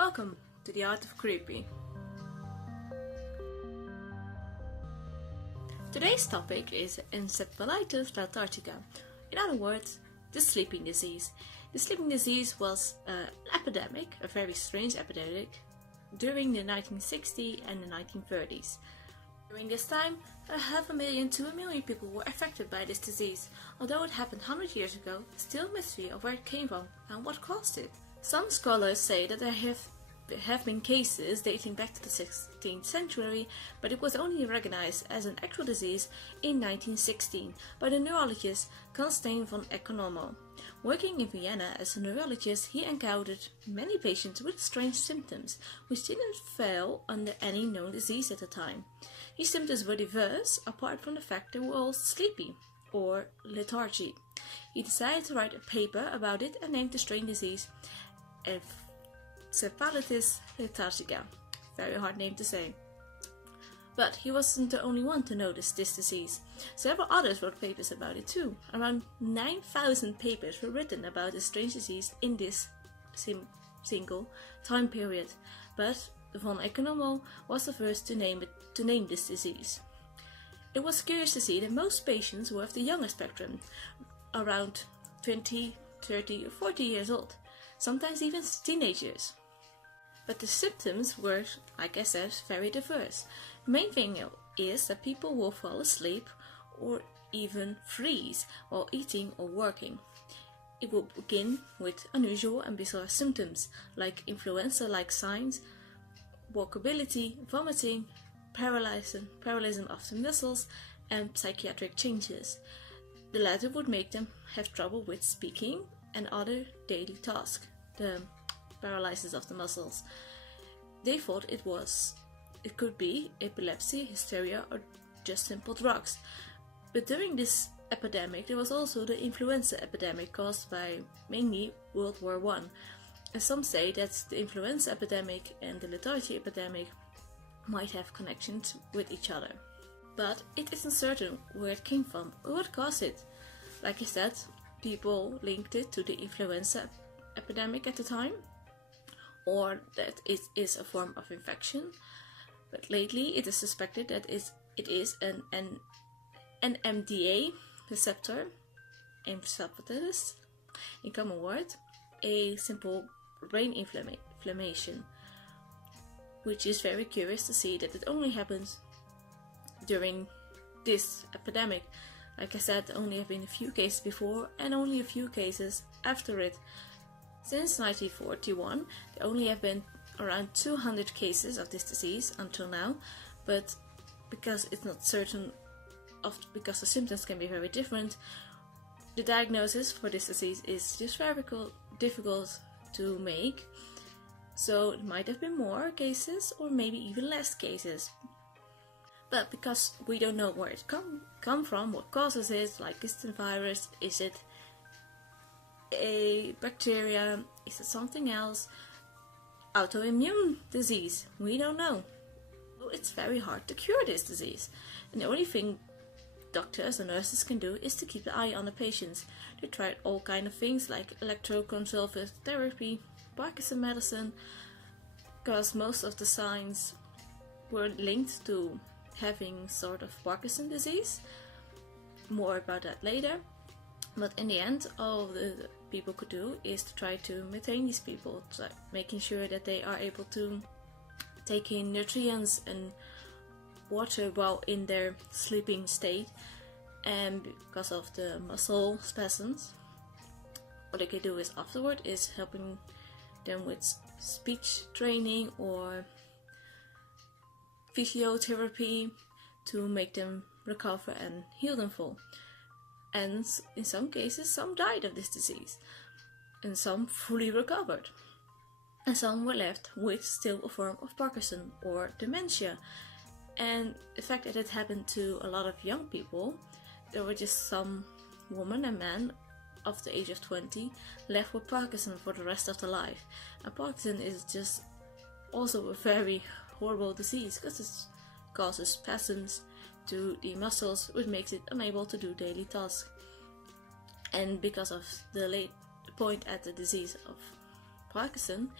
Welcome to the Art of Creepy. Today's topic is Encephalitis lethargica. In other words, the sleeping disease. The sleeping disease was an epidemic, a very strange epidemic, during the 1960s and the 1930s. During this time, 500,000 to 1 million people were affected by this disease. Although it happened 100 years ago, still a mystery of where it came from and what caused it. Some scholars say that there have been cases dating back to the 16th century, but it was only recognized as an actual disease in 1916 by the neurologist Constantine von Economo. Working in Vienna as a neurologist, he encountered many patients with strange symptoms, which didn't fall under any known disease at the time. These symptoms were diverse, apart from the fact they were all sleepy, or lethargy. He decided to write a paper about it and named the strange disease Encephalitis lethargica. Very hard name to say. But he wasn't the only one to notice this disease. Several others wrote papers about it too. Around 9,000 papers were written about this strange disease in this single time period. But von Economo was the first to name this disease. It was curious to see that most patients were of the younger spectrum, around 20, 30 or 40 years old, sometimes even teenagers. But the symptoms were, like I said, very diverse. The main thing is that people will fall asleep or even freeze while eating or working. It will begin with unusual and bizarre symptoms like influenza-like signs, walkability, vomiting, paralysis of the muscles, and psychiatric changes. The latter would make them have trouble with speaking and other daily tasks, the paralysis of the muscles. They thought it could be epilepsy, hysteria, or just simple drugs. But during this epidemic, there was also the influenza epidemic caused by mainly World War I. And some say that the influenza epidemic and the lethargy epidemic might have connections with each other. But it isn't certain where it came from or what caused it. Like I said, people linked it to the influenza epidemic at the time, or that it is a form of infection. But lately it is suspected that it is an NMDA receptor, encephalitis, in common word, a simple brain inflammation, which is very curious to see that it only happens during this epidemic. Like I said, there only have been a few cases before and only a few cases after it. Since 1941, there only have been around 200 cases of this disease until now, but because it's not certain, because the symptoms can be very different, the diagnosis for this disease is just very difficult to make. So it might have been more cases or maybe even less cases. But because we don't know where it come from, what causes it, like is it a virus, is it a bacteria, is it something else, autoimmune disease, we don't know. It's very hard to cure this disease, and the only thing doctors and nurses can do is to keep an eye on the patients. They tried all kind of things like electroconvulsive therapy, Parkinson medicine, because most of the signs were linked to having sort of Parkinson disease. More about that later. But in the end, all the people could do is to try to maintain these people, making sure that they are able to take in nutrients and water while in their sleeping state. And because of the muscle spasms, what they can do is afterward is helping them with speech training or physiotherapy to make them recover and heal them full. And in some cases, some died of this disease, and some fully recovered, and some were left with still a form of Parkinson or dementia. And the fact that it happened to a lot of young people, there were just some women and men of the age of 20 left with Parkinson for the rest of their life. And Parkinson is just also a very horrible disease because it causes spasms to the muscles, which makes it unable to do daily tasks. And because of the late point at the disease of Parkinson,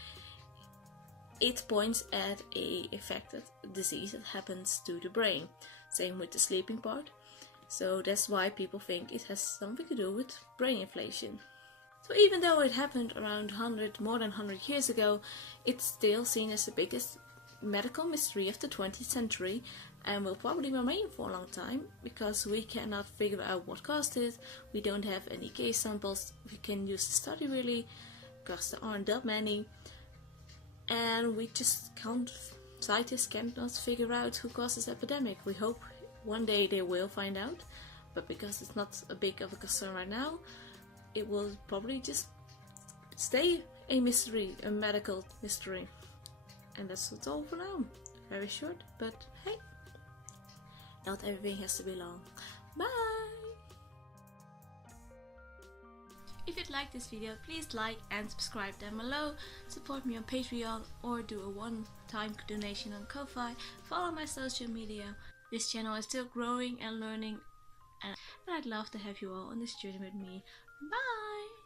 it points at a affected disease that happens to the brain. Same with the sleeping part. So that's why people think it has something to do with brain inflation. So even though it happened around more than 100 years ago, it's still seen as the biggest medical mystery of the 20th century, and will probably remain for a long time because we cannot figure out what caused it. We don't have any case samples we can use to study really, because there aren't that many, and we just can't, scientists cannot figure out who caused this epidemic. We hope one day they will find out, but because it's not a big of a concern right now, it will probably just stay a mystery, a medical mystery. And that's all for now. Very short, but hey, not everything has to be long. Bye! If you'd like this video, please like and subscribe down below. Support me on Patreon or do a one-time donation on Ko-Fi. Follow my social media. This channel is still growing and learning, and I'd love to have you all on this journey with me. Bye!